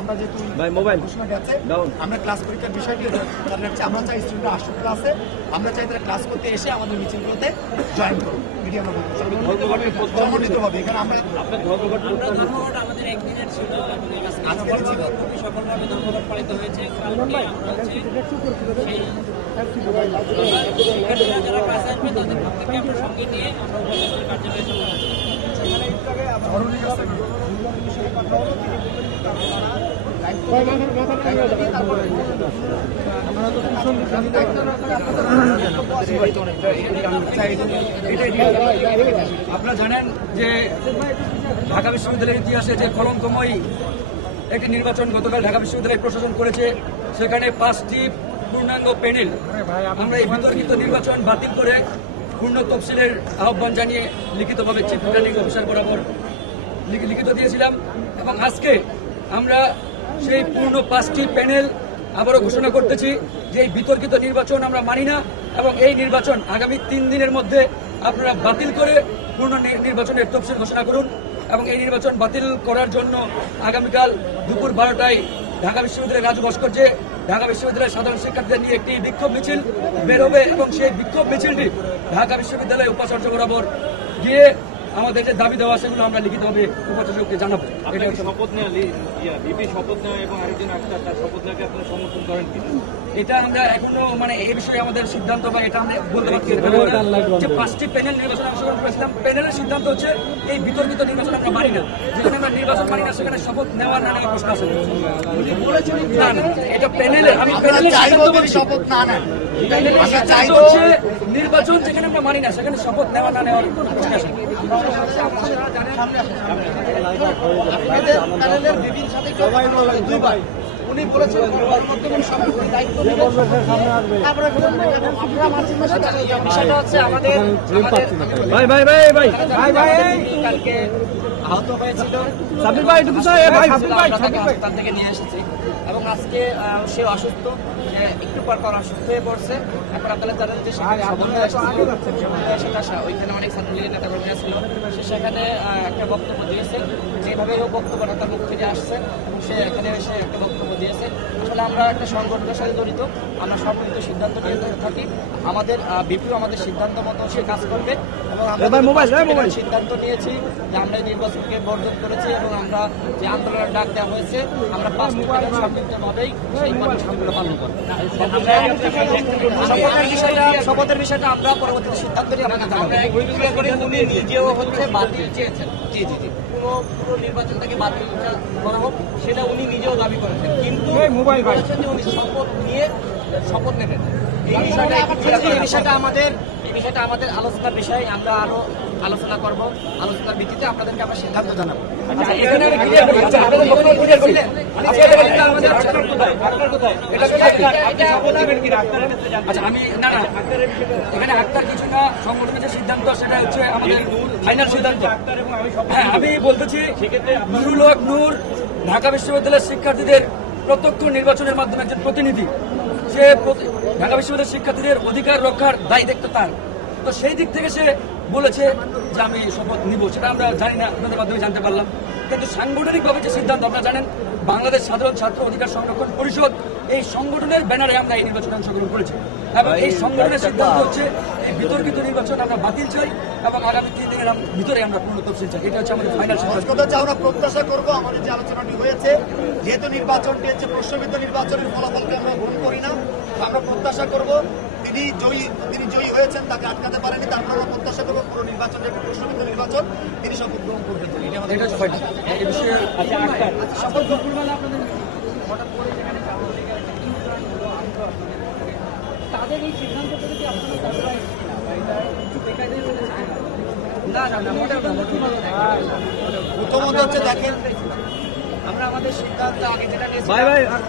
আমরা যেহেতু ঘোষণা গেছে আমরা ক্লাস পরীক্ষার বিষয়টি আমরা চাই স্টুডেন্টরা আসুক ক্লাসে, আমরা চাই তারা ক্লাস করতে এসে আমাদের মিছিলগুলোতে জয়েন করুন। মিডিয়া আমরা সমন্বিত হবে। এখানে আমরা ধর্মঘট আমাদের একদিনের ছিল, আজকের ছিল খুবই সফলভাবে ধর্মঘট পালিত হয়েছে। শিক্ষার্থীরা যারা ক্লাসে আসবে তাদের প্রত্যেককে আমরা সঙ্গে নিয়ে আমরা উপস্থিত কার্যালয়ে চলে যাচ্ছি। আপনারা জানেন যে ঢাকা বিশ্ববিদ্যালয়ের ইতিহাসে যে কলঙ্কময়ী একটি নির্বাচন গতকাল ঢাকা বিশ্ববিদ্যালয় প্রশাসন করেছে, সেখানে 5টি পূর্ণাঙ্গ প্যানেল আমরা এই বিতর্কিত নির্বাচন বাতিল করে পূর্ণ তফসিলের আহ্বান জানিয়ে লিখিতভাবে চিফ রিটার্নিং অফিসার বরাবর লিখিত দিয়েছিলাম। এবং আজকে আমরা সেই পূর্ণ 5টি প্যানেল আবারও ঘোষণা করতেছি যে এই বিতর্কিত নির্বাচন আমরা মানি না এবং এই নির্বাচন আগামী 3 দিনের মধ্যে আপনারা বাতিল করে পূর্ণ নির্বাচনের তফসিল ঘোষণা করুন। এবং এই নির্বাচন বাতিল করার জন্য আগামীকাল দুপুর 12টায় ঢাকা বিশ্ববিদ্যালয়ের রাজু ভাস্কর্যে ঢাকা বিশ্ববিদ্যালয়ের সাধারণ শিক্ষার্থীদের নিয়ে একটি বিক্ষোভ মিছিল বের হবে এবং সেই বিক্ষোভ মিছিলটি ঢাকা বিশ্ববিদ্যালয়ের উপাচার্য বরাবর গিয়ে আমাদের যে দাবি দেওয়া সেগুলো আমরা লিখিতভাবে উপাচার্যকে জানাবো। শপথ নেওয়া ভিপি শপথ নেওয়া এবং আরেকজন আক্তার তার শপথ নেওয়াকে আপনারা সমর্থন করেন কিনা? এটা আমরা এখনো এই বিষয়ে আমাদের সিদ্ধান্ত বা এটা আমরা বলতে পারছি যে 5টি প্যানেল নির্বাচনে অংশগ্রহণ করেছিলাম। প্যানেলের সিদ্ধান্ত হচ্ছে এই বিতর্কিত নির্বাচন আমরা মানি না, যেখানে আমরা নির্বাচন মানি না সেখানে শপথ নেওয়া না নেওয়ার প্রশ্ন আছে। না না, এটা প্যানেলে আমি শপথ না নেন হচ্ছে নির্বাচন যেখানে আমরা মানি না সেখানে শপথ নেওয়া না নেওয়ার প্রশ্ন আছে। উনি বলেছেন বিষয়টা হচ্ছে আমাদের কালকে আহত হয়েছিল হাসপাতাল থেকে নিয়ে এসেছি এবং আজকে সে অসুস্থ, সে একটু পর অসুস্থ হয়ে পড়ছে। এখন আপনারা জানেন যে সেটা ওইখানে অনেক ছাত্রলীগের নেতা কর্মীরা ছিল, সে সেখানে একটা বক্তব্য দিয়েছে, যেভাবে ও বক্তব্যটা তার মুখ থেকে আসছে এবং সে এখানে এসে একটা বক্তব্য দিয়েছে। আসলে আমরা একটা সংগঠনের সাথে জড়িত, আমরা সম্মিলিত সিদ্ধান্ত নিয়ে থাকি। আমাদের বিপিও আমাদের সিদ্ধান্ত মতো সে কাজ করবে এবং আমরা সিদ্ধান্ত নিয়েছি যে আমরা এই নির্বাচনকে বর্জন করেছি এবং আমরা যে আন্দোলনের ডাক দেওয়া হয়েছে আমরা 5টি প্যানেল সম্মিলিতভাবেই সেই কর্মসূচিগুলো পালন করব। শপথের বিষয়টা আমরা পরবর্তী সিদ্ধান্ত নিয়ে উনি নিজেও হচ্ছে বাতিল চেয়েছেন, জি জি জি পুরো নির্বাচনটাকে বাতিল করা হোক সেটা উনি নিজেও দাবি করেছেন, কিন্তু বলেছেন যে উনি শপথ নিয়ে শপথ নেবেন। এই বিষয়টা আমাদের আলোচনার বিষয়, আমরা আরো আলোচনা করব, আলোচনার ভিত্তিতে আপনাদেরকে আমরা সিদ্ধান্ত জানাবো। আমি না না এখানে আক্তার কিছু না, সংগঠনের যে সিদ্ধান্ত সেটা হচ্ছে আমাদের ফাইনাল সিদ্ধান্ত। হ্যাঁ, আমি বলতেছি নুরুল হক নূর ঢাকা বিশ্ববিদ্যালয়ের শিক্ষার্থীদের প্রত্যক্ষ নির্বাচনের মাধ্যমে একজন প্রতিনিধি, সে ঢাকা বিশ্ববিদ্যালয়ের শিক্ষার্থীদের অধিকার রক্ষার দায়িত্ব তার। তো সেই দিক থেকে সে বলেছে যে আমি শপথ নিব, সেটা আমরা জানি না, আপনাদের মাধ্যমে জানতে পারলাম। কিন্তু সাংগঠনিকভাবে যে সিদ্ধান্ত আপনারা জানেন, বাংলাদেশ সাধারণ ছাত্র অধিকার সংরক্ষণ পরিষদ এই সংগঠনের ব্যানারে আমরা এই নির্বাচনে অংশগ্রহণ করেছি এবং এই সংগঠনের সিদ্ধান্ত হচ্ছে এই বিতর্কিত নির্বাচন আমরা বাতিল চাই এবং আগামী 3 দিনের ভিতরে আমরা পূর্ণ তফসিল চাই। এটা হচ্ছে আমাদের ফাইনাল সিদ্ধান্ত। আমরা প্রত্যাশা করবো আমাদের যে আলোচনাটি হয়েছে, যেহেতু নির্বাচনটি হচ্ছে প্রশ্নবিদ্ধ নির্বাচনের ফলাফলকে আমরা গ্রহণ করি না, আমরা প্রত্যাশা করবো তিনি জয়ী হয়েছেন, তাকে আটকাতে পারেনি, তারপর আমরা প্রত্যাশা করবো পুরো নির্বাচন একটি প্রশ্নবিদ্ধ নির্বাচন তিনি শপথ গ্রহণ করবেন। এটা হচ্ছে ফাইনাল। এই বিষয়ে শপথ গ্রহণ আপনাদের তাদের এই সিদ্ধান্ত থেকে কি আপনারা প্রথমত হচ্ছে দেখেন, আমরা আমাদের সিদ্ধান্ত আগে যেটা নিয়েছি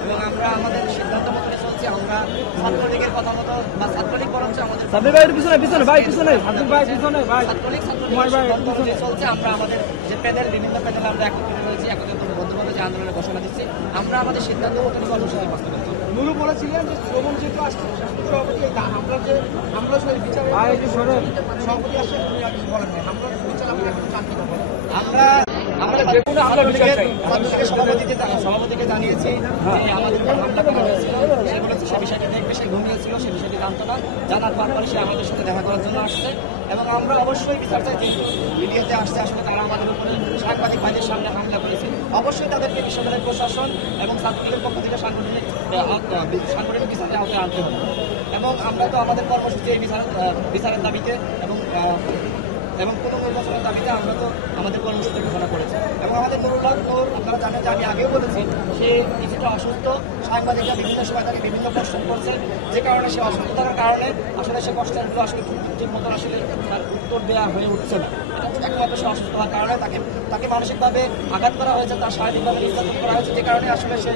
এবং আমরা আমাদের সিদ্ধান্ত মতো চলছি। আমরা ছাত্রলীগের কথা মতো বা ছাত্রলীগ বরঞ্চ আমাদের চলছে। আমরা আমাদের যে প্যানেল বিভিন্ন প্যানেল আমরা একত্রিত হয়েছি, একত্রিতবদ্ধভাবে যে আন্দোলনের ঘোষণা দিচ্ছি, আমরা আমাদের সিদ্ধান্ত মতো কর্মসূচি বাস্তবায়ন করব। নুরু বলেছিলেন যে শ্রমণ যেহেতু আসছে সভাপতি, আমরা বিচার সভাপতি আসছে বলেন আমরা বিচার আমরা আমরা যে কোনো আমরা বিচার চাই। সভাপতিকে জানিয়েছি যে আমাদের উপর হামলা করা হয়েছিল, সে বলেছে সে বিষয়টি দেখবে, সে ঘুমিয়েছিল, সে বিষয়টি জানতো না, জানার পর সে আমাদের সাথে দেখা করার জন্য আসছে এবং আমরা অবশ্যই বিচার চাই। যেহেতু মিডিয়াতে আসছে, আসলে তারা আমাদের উপরে সাংবাদিক ভাইদের সামনে হামলা করেছে, অবশ্যই তাদেরকে বিশ্ববিদ্যালয়ের প্রশাসন এবং ছাত্রলীগের পক্ষ থেকে সাংগঠনিক বিচারের আওতায় আনতে হবে। এবং আমরা তো আমাদের কর্মসূচি এই বিচারের দাবিতে এবং কোনো নির্বাচনের দাবিতে আমরা তো আমাদের কর্মসূচি ঘোষণা করেছি। এবং আমাদের নুরুল্লাহ নূর, আপনারা জানেন যে আমি আগেও বলেছি, সে কিছুটা অসুস্থ, সাংবাদিকরা বিভিন্ন সময় তাকে বিভিন্ন প্রশ্ন করছে, যে কারণে সে অসুস্থতার কারণে আসলে সে প্রশ্নগুলো আসলে ঠিক মতন আসলে তার উত্তর দেওয়া হয়ে উঠছে না। একমাত্র সে অসুস্থ হওয়ার কারণে তাকে মানসিকভাবে আঘাত করা হয়েছে, তার শারীরিকভাবে নির্যাতন করা হয়েছে, যে কারণে আসলে সে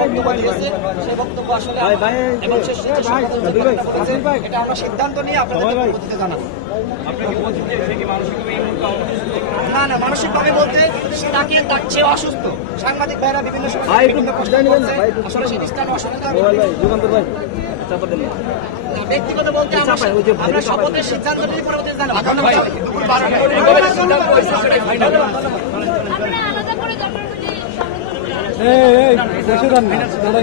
বক্তব্য দিয়েছে। সেই বক্তব্য আসলে এবং সে বলেছে, এটা আমরা সিদ্ধান্ত নিয়ে আপনাদের পরবর্তীতে জানাবো। আপনাকে বলছেন যে সে কি মানসিকভাবে এই মুহূর্তে অসুস্থ? না, মানসিকভাবে বলতে সে অসুস্থ। সাংবাদিক ভাইরা বিভিন্ন সময় বিভিন্ন প্রশ্ন করছে, আসলে সে ইসলাম অসুস্থ। না, ব্যক্তিগত বলতে আমরা শপথের সিদ্ধান্ত নিয়ে পরবর্তীতে জানাবো। আপনারা আলাদা করে দরকার হলে সংরক্ষণ করে